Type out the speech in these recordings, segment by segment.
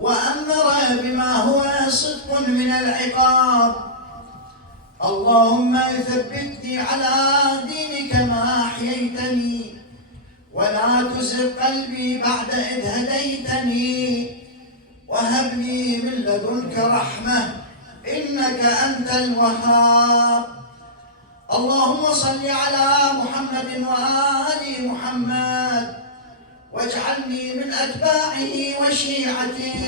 وأمر بما هو صدق من العقاب. اللهم ثبتني على دينك ما أحييتني، ولا تزغ قلبي بعد إذ هديتني، وهب لي من لدنك رحمة إنك أنت الوهاب. اللهم صل على محمد وآل محمد، واجعلني من أتباعه وشيعته،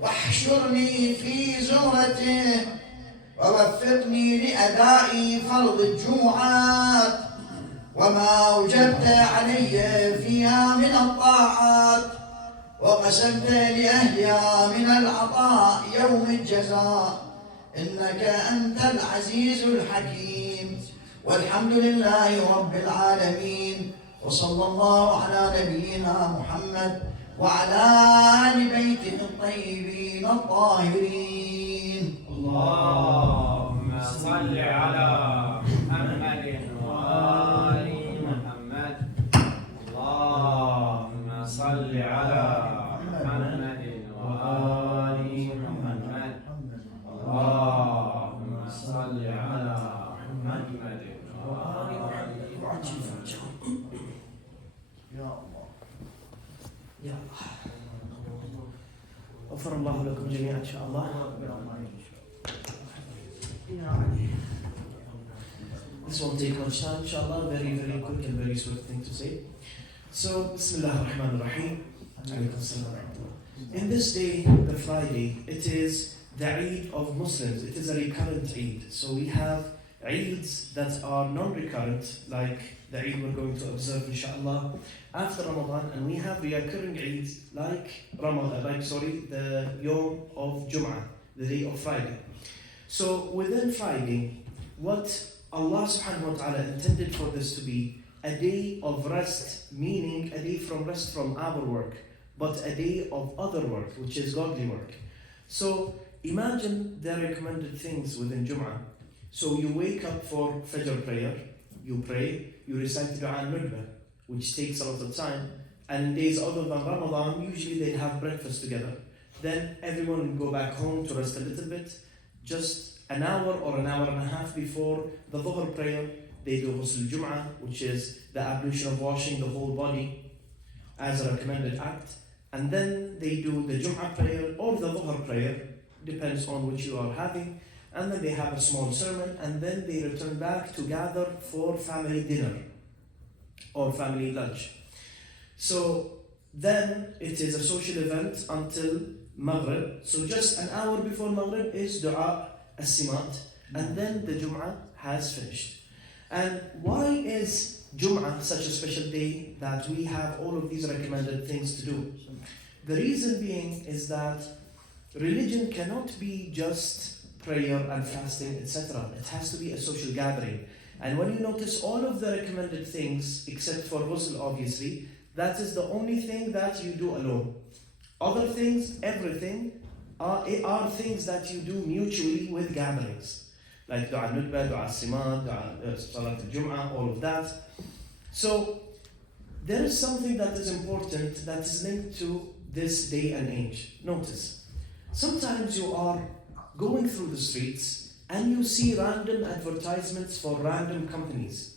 واحشرني في زمرته، ووفقني لأداء فرض الجمعات وما أوجبت علي فيها من الطاعات، وقسمت لأهلها من العطاء يوم الجزاء، إنك أنت العزيز الحكيم. والحمد لله رب العالمين، وصلى الله على نبينا محمد وعلى آل بيته الطيبين الطاهرين. اللهم صل على محمد وآل محمد. اللهم صل على محمد وآل محمد. اللهم صل على محمد وآل محمد. يا الله يا الله. غفر الله لكم جميعا إن شاء الله. This won't take much time, inshallah. Very, very quick and very swift thing to say. So, Bismillah ar-Rahman ar-Rahim. In this day, the Friday, it is the Eid of Muslims. It is a recurrent Eid. So we have Eids that are non-recurrent, like the Eid we're going to observe, inshallah, after Ramadan, and we have recurring Eids like the Yom of Jumaa, the day of Friday. So within Friday, what Allah subhanahu wa ta'ala intended for this to be a day of rest, meaning a day from rest from our work, but a day of other work, which is godly work. So imagine the recommended things within Jum'ah. So you wake up for Fajr prayer, you pray, you recite Du'a al-Nudbah, which takes a lot of time, and in days other than Ramadan, usually they'd have breakfast together. Then everyone would go back home to rest a little bit. Just an hour or an hour and a half before the Dhuhr prayer, they do Ghusl Jum'ah, which is the ablution of washing the whole body as a recommended act. And then they do the Jum'ah prayer or the Dhuhr prayer, depends on which you are having. And then they have a small sermon, and then they return back to gather for family dinner or family lunch. So then it is a social event until Maghrib. So just an hour before Maghrib is Du'a as-Simat, and then the Jum'ah has finished. And why is Jum'ah such a special day that we have all of these recommended things to do? The reason being is that religion cannot be just prayer and fasting, etc. It has to be a social gathering. And when you notice all of the recommended things, except for ghusl obviously, that is the only thing that you do alone. Other things, everything, are things that you do mutually with gatherings. Like Du'a al-Nudbah, Du'a al-Simat, Salat al-Jum'ah, all of that. So there is something that is important that is linked to this day and age. Notice, sometimes you are going through the streets and you see random advertisements for random companies.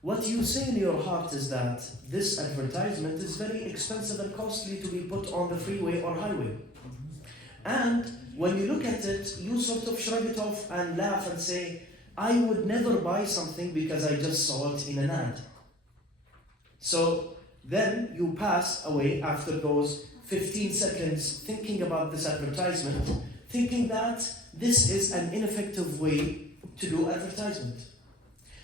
What you say in your heart is that this advertisement is very expensive and costly to be put on the freeway or highway. And when you look at it, you sort of shrug it off and laugh and say, I would never buy something because I just saw it in an ad. So then you pass away after those 15 seconds thinking about this advertisement, thinking that this is an ineffective way to do advertisement.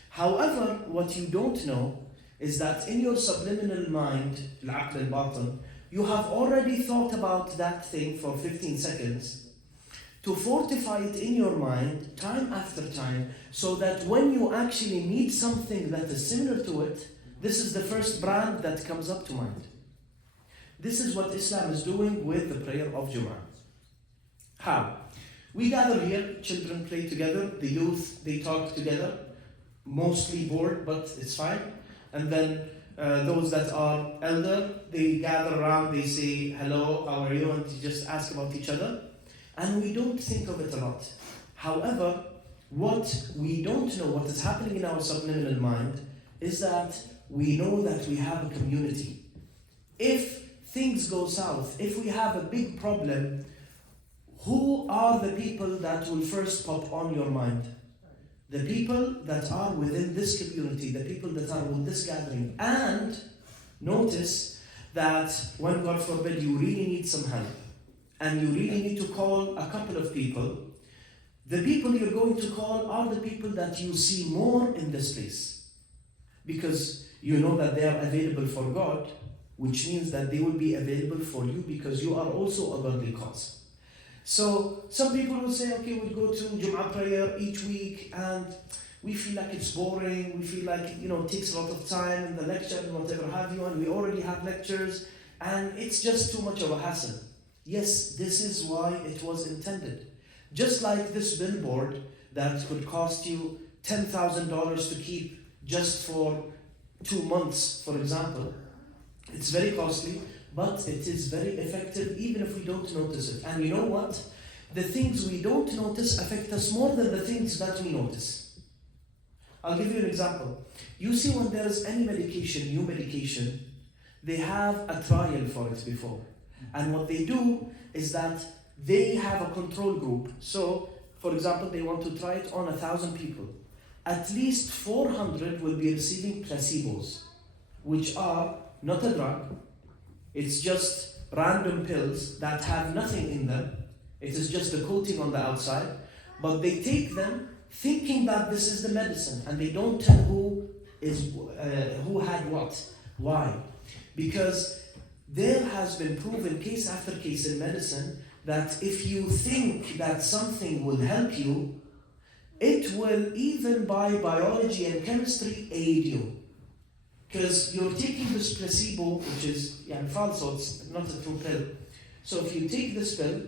However, what you don't know is that in your subliminal mind, al-aql al-batin, you have already thought about that thing for 15 seconds to fortify it in your mind time after time, so that when you actually need something that is similar to it, this is the first brand that comes up to mind. This is what Islam is doing with the prayer of Jumaa. How? We gather here, children play together, the youth, they talk together, mostly bored, but it's fine. And then those that are elder, they gather around, they say, hello, how are you? And they just ask about each other. And we don't think of it a lot. However, what we don't know, what is happening in our subliminal mind, is that we know that we have a community. If things go south, if we have a big problem, who are the people that will first pop on your mind? The people that are within this community, the people that are with this gathering. And notice that when, God forbid, you really need some help, and you really need to call a couple of people, the people you're going to call are the people that you see more in this place. Because you know that they are available for God, which means that they will be available for you because you are also a godly cause. So some people will say, okay, we'll go to Jumaa prayer each week and we feel like it's boring, we feel like it takes a lot of time and the lecture and whatever have you, and we already have lectures and it's just too much of a hassle. Yes, this is why it was intended. Just like this billboard that could cost you $10,000 to keep just for 2 months, for example. It's very costly, but it is very effective even if we don't notice it. And you know what? The things we don't notice affect us more than the things that we notice. I'll give you an example. You see, when there is any medication, new medication, they have a trial for it before. And what they do is that they have a control group. So, for example, they want to try it on 1,000 people. At least 400 will be receiving placebos, which are not a drug. It's just random pills that have nothing in them. It is just a coating on the outside. But they take them thinking that this is the medicine, and they don't tell who had what. Why? Because there has been proven case after case in medicine that if you think that something will help you, it will, even by biology and chemistry, aid you. Because you're taking this placebo, which is false, so it's not a true pill. So if you take this pill,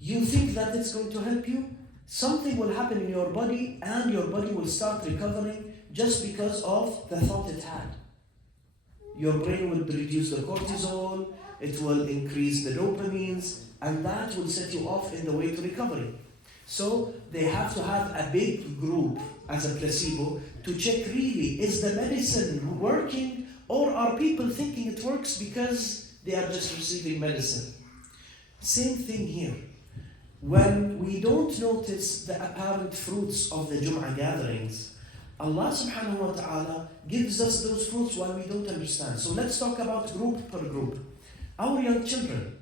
you think that it's going to help you, something will happen in your body and your body will start recovering just because of the thought it had. Your brain will reduce the cortisol, it will increase the dopamines, and that will set you off in the way to recovery. So they have to have a big group as a placebo to check really, is the medicine working, or are people thinking it works because they are just receiving medicine? Same thing here. When we don't notice the apparent fruits of the Jum'ah gatherings, Allah subhanahu wa ta'ala gives us those fruits while we don't understand. So let's talk about group per group. Our young children,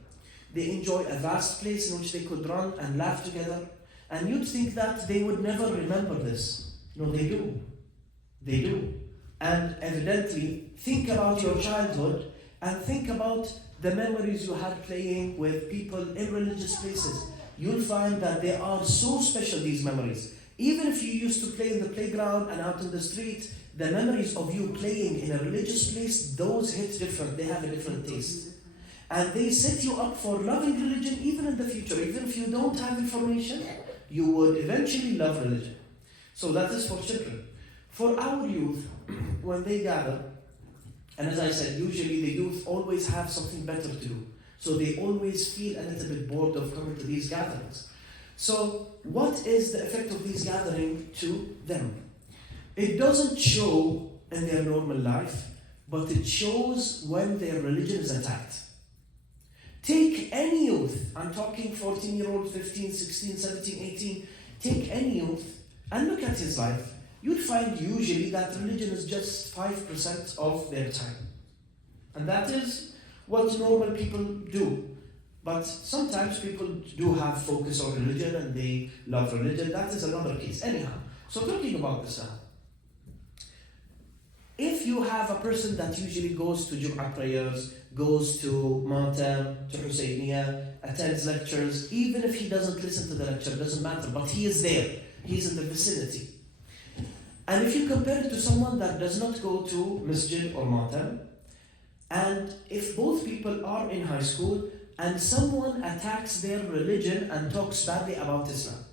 they enjoy a vast place in which they could run and laugh together. And you'd think that they would never remember this. No, they do. They do. And evidently, think about your childhood and think about the memories you had playing with people in religious places. You'll find that they are so special, these memories. Even if you used to play in the playground and out in the street, the memories of you playing in a religious place, those hit different. They have a different taste. And they set you up for loving religion even in the future. Even if you don't have information, you would eventually love religion. So that is for children. For our youth, when they gather, and as I said, usually the youth always have something better to do. So they always feel a little bit bored of coming to these gatherings. So what is the effect of these gatherings to them? It doesn't show in their normal life, but it shows when their religion is attacked. Take any youth, I'm talking 14-year-old, 15, 16, 17, 18, take any youth and look at his life. You'll find usually that religion is just 5% of their time. And that is what normal people do. But sometimes people do have focus on religion and they love religion. That is another case. Anyhow, so talking about this now. If you have a person that usually goes to Jum'ah prayers, goes to Matam, to Husayniyah, attends lectures, even if he doesn't listen to the lecture, doesn't matter, but he is there, he's in the vicinity. And if you compare it to someone that does not go to Masjid or Matam, and if both people are in high school, and someone attacks their religion and talks badly about Islam,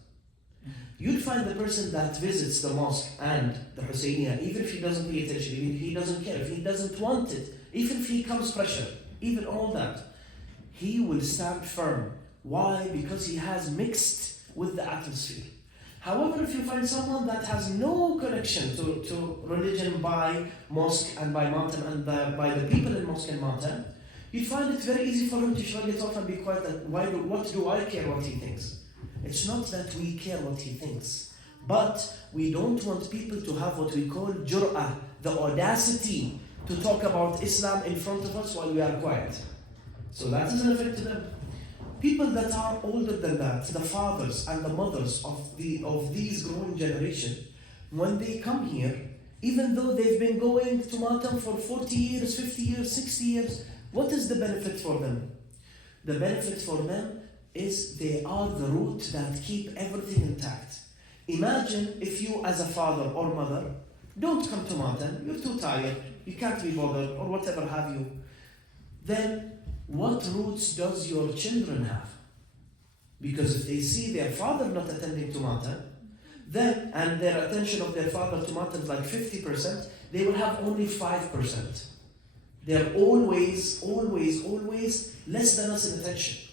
you'd find the person that visits the mosque and the Husayniyah, even if he doesn't pay attention, even if he doesn't care, if he doesn't want it, even if he comes pressure, even all that, he will stand firm. Why? Because he has mixed with the atmosphere. However, if you find someone that has no connection to religion by mosque and by mountain and by the people in mosque and mountain, you find it very easy for him to shrug it off and be quiet. What do I care what he thinks? It's not that we care what he thinks, but we don't want people to have what we call jur'ah, the audacity to talk about Islam in front of us while we are quiet. So that is an effect to them. People that are older than that, the fathers and the mothers of these growing generation, when they come here, even though they've been going to Matam for 40 years, 50 years, 60 years, what is the benefit for them? The benefit for them is they are the root that keep everything intact. Imagine if you as a father or mother don't come to Matam, you're too tired, you can't be bothered, or whatever have you. Then what roots does your children have? Because if they see their father not attending to Matam, then, and their attention of their father to Matam is like 50%, they will have only 5%. They're always less than us in attention.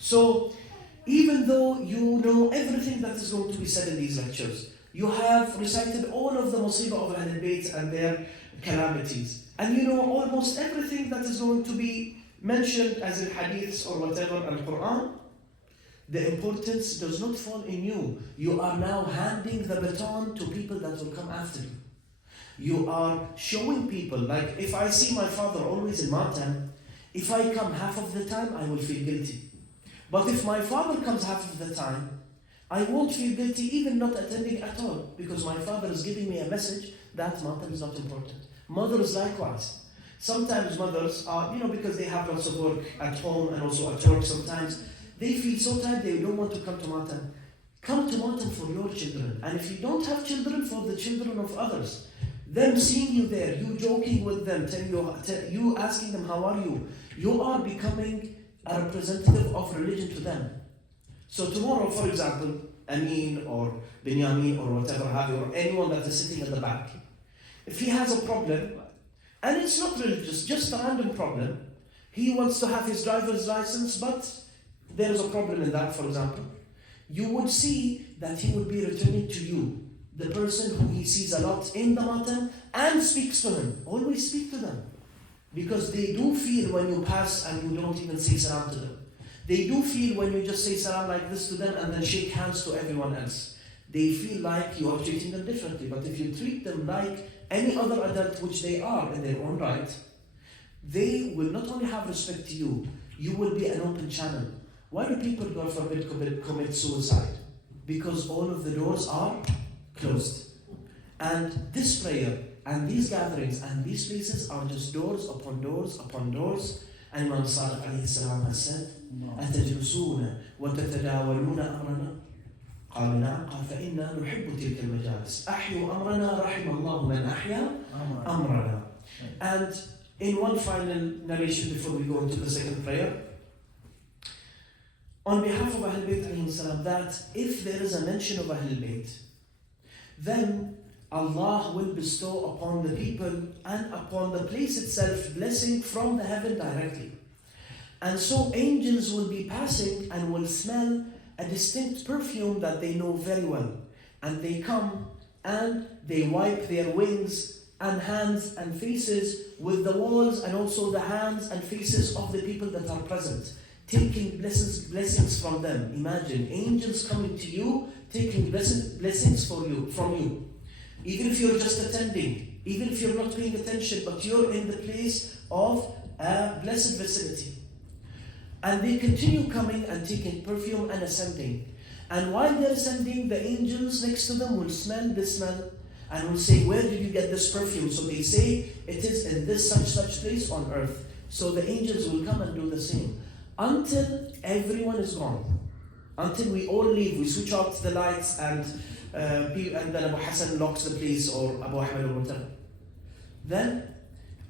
So, even though you know everything that is going to be said in these lectures, you have recited all of the musibah of Ahlul Bayt and their calamities, and you know almost everything that is going to be mentioned as in hadiths or whatever in Quran, the importance does not fall in you. You are now handing the baton to people that will come after you. You are showing people, like if I see my father always in Matam, if I come half of the time, I will feel guilty. But if my father comes half of the time, I won't feel guilty even not attending at all, because my father is giving me a message that Matam is not important. Mothers likewise. Sometimes mothers are, because they have lots of work at home and also at work sometimes, they feel so tired they don't want to come to Matam. Come to Matam for your children. And if you don't have children, for the children of others. Them seeing you there, you joking with them, you asking them how are you, you are becoming a representative of religion to them. So tomorrow, for example, Amin or Binyamin or whatever have you, or anyone that is sitting at the back, if he has a problem, and it's not religious, just a random problem, he wants to have his driver's license, but there is a problem in that, for example, you would see that he would be returning to you, the person who he sees a lot in the Matam, and speaks to him. Always speak to them. Because they do feel when you pass and you don't even say salam to them. They do feel when you just say salam like this to them and then shake hands to everyone else. They feel like you are treating them differently. But if you treat them like any other adult, which they are in their own right, they will not only have respect to you, you will be an open channel. Why do people, God forbid, commit suicide? Because all of the doors are closed. And this prayer and these gatherings and these places are just doors upon doors upon doors. And Imam Sadiq alayhi salam has said, أتجلسون وتتداولون أمرنا؟ قالوا نعم. قال فإنا نحب تلك المجالس. أحيوا أمرنا رحم الله من أحيا أمرنا. And in one final narration before we go into the second prayer, on behalf of Ahlul Bayt alayhi salam, that if there is a mention of Ahlul Bayt, then Allah will bestow upon the people and upon the place itself blessing from the heaven directly. And so angels will be passing and will smell a distinct perfume that they know very well. And they come and they wipe their wings and hands and faces with the walls and also the hands and faces of the people that are present, taking blessings from them. Imagine angels coming to you, taking blessings from you. Even if you're just attending, even if you're not paying attention, but you're in the place of a blessed vicinity. And they continue coming and taking perfume and ascending. And while they're ascending, the angels next to them will smell the smell and will say, where did you get this perfume? So they say, it is in this such place on earth. So the angels will come and do the same. Until everyone is gone. Until we all leave, we switch out the lights and then Abu Hassan locks the place, or Abu Ahmed or whatever. Then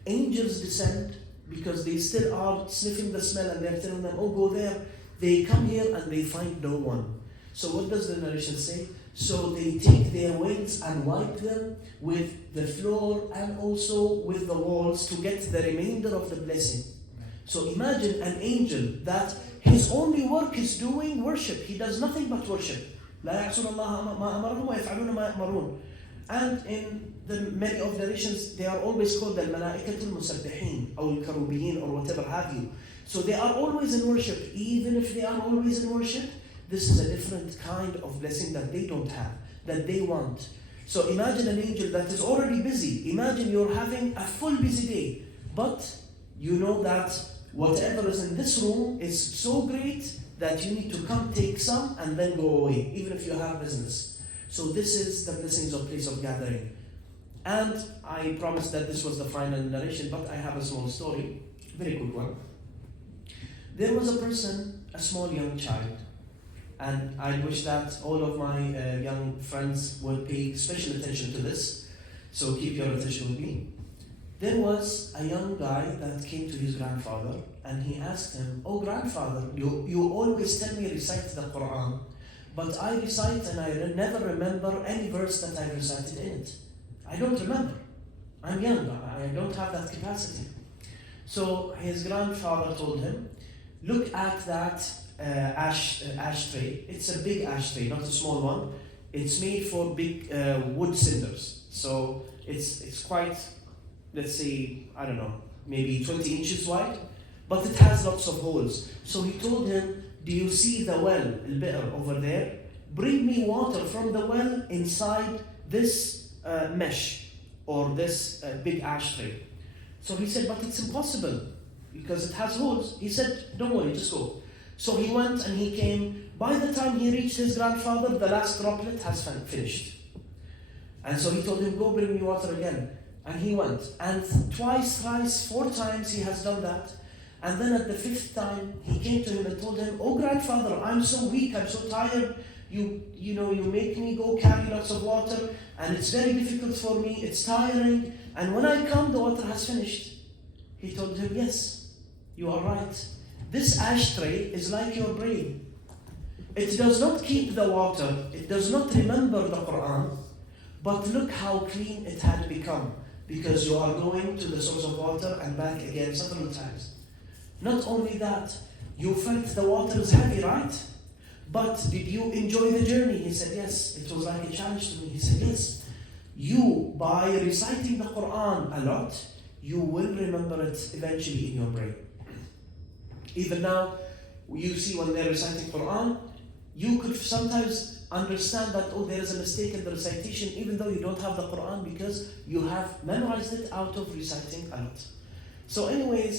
angels descend because they still are sniffing the smell and they're telling them, oh, go there. They come here and they find no one. So what does the narration say? So they take their wings and wipe them with the floor and also with the walls to get the remainder of the blessing. So imagine an angel that his only work is doing worship. He does nothing but worship. لا يعصون الله ما أمرهم ويفعلون ما يأمرون. And in the many of the narrations, they are always called الملائكة المسبحين أو الكروبيين or whatever have you. So they are always in worship. Even if they are always in worship, this is a different kind of blessing that they don't have, that they want. So imagine an angel that is already busy. Imagine you're having a full busy day, but you know that whatever is in this room is so great that you need to come take some and then go away, even if you have business. So this is the blessings of place of gathering. And I promised that this was the final narration, but I have a small story, very quick one. There was a person, a small young child, and I wish that all of my young friends would pay special attention to this, so keep your attention with me. There was a young guy that came to his grandfather and he asked him, "Oh grandfather, you always tell me recite the Quran, but I recite and I never remember any verse that I recited in it. I don't remember. I'm young, I don't have that capacity." So his grandfather told him, "Look at that ashtray. It's a big ashtray, not a small one. It's made for big wood cinders. So it's quite, let's say, I don't know, maybe 20 inches wide, but it has lots of holes." So he told him, "Do you see the well, al-bi'r, over there? Bring me water from the well inside this mesh or this big ashtray." So he said, "But it's impossible because it has holes." He said, "Don't worry, just go." So he went and he came. By the time he reached his grandfather, the last droplet has finished. And so he told him, "Go bring me water again." And he went. And twice, thrice, 4 times he has done that. And then at the 5th time, he came to him and told him, "Oh grandfather, I'm so weak, I'm so tired. You make me go carry lots of water, and it's very difficult for me, it's tiring. And when I come, the water has finished." He told him, "Yes, you are right. This ashtray is like your brain. It does not keep the water, it does not remember the Quran, but look how clean it had become, because you are going to the source of water and back again several times. Not only that, you felt the water is heavy, right? But did you enjoy the journey?" He said, "Yes, it was like a challenge to me." He said, "Yes, you, by reciting the Quran a lot, you will remember it eventually in your brain." Even now, you see when they're reciting Quran, you could sometimes understand that, oh, there is a mistake in the recitation, even though you don't have the Quran, because you have memorized it out of reciting a lot. So anyways,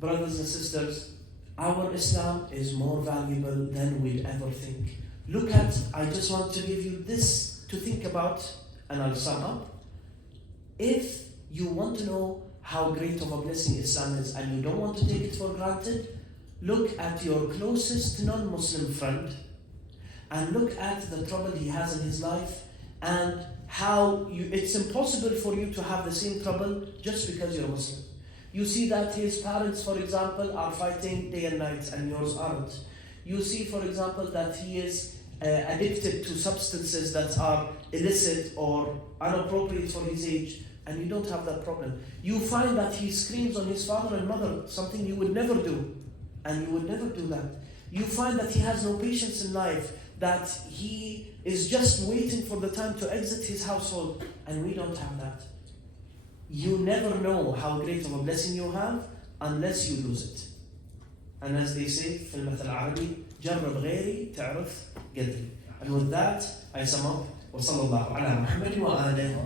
brothers and sisters, our Islam is more valuable than we'd ever think. Look at, I just want to give you this to think about, and I'll sum up. If you want to know how great of a blessing Islam is and you don't want to take it for granted, look at your closest non-Muslim friend and look at the trouble he has in his life and how it's impossible for you to have the same trouble just because you're Muslim. You see that his parents, for example, are fighting day and night and yours aren't. You see, for example, that he is addicted to substances that are illicit or inappropriate for his age, and you don't have that problem. You find that he screams on his father and mother, something you would never do, and you would never do that. You find that he has no patience in life, that he is just waiting for the time to exit his household, and we don't have that. You never know how great of a blessing you have unless you lose it. And as they say, في المثل العربي, جرب غيري تعرف قدري. And with that, I sum up. وصلى الله على محمد وآله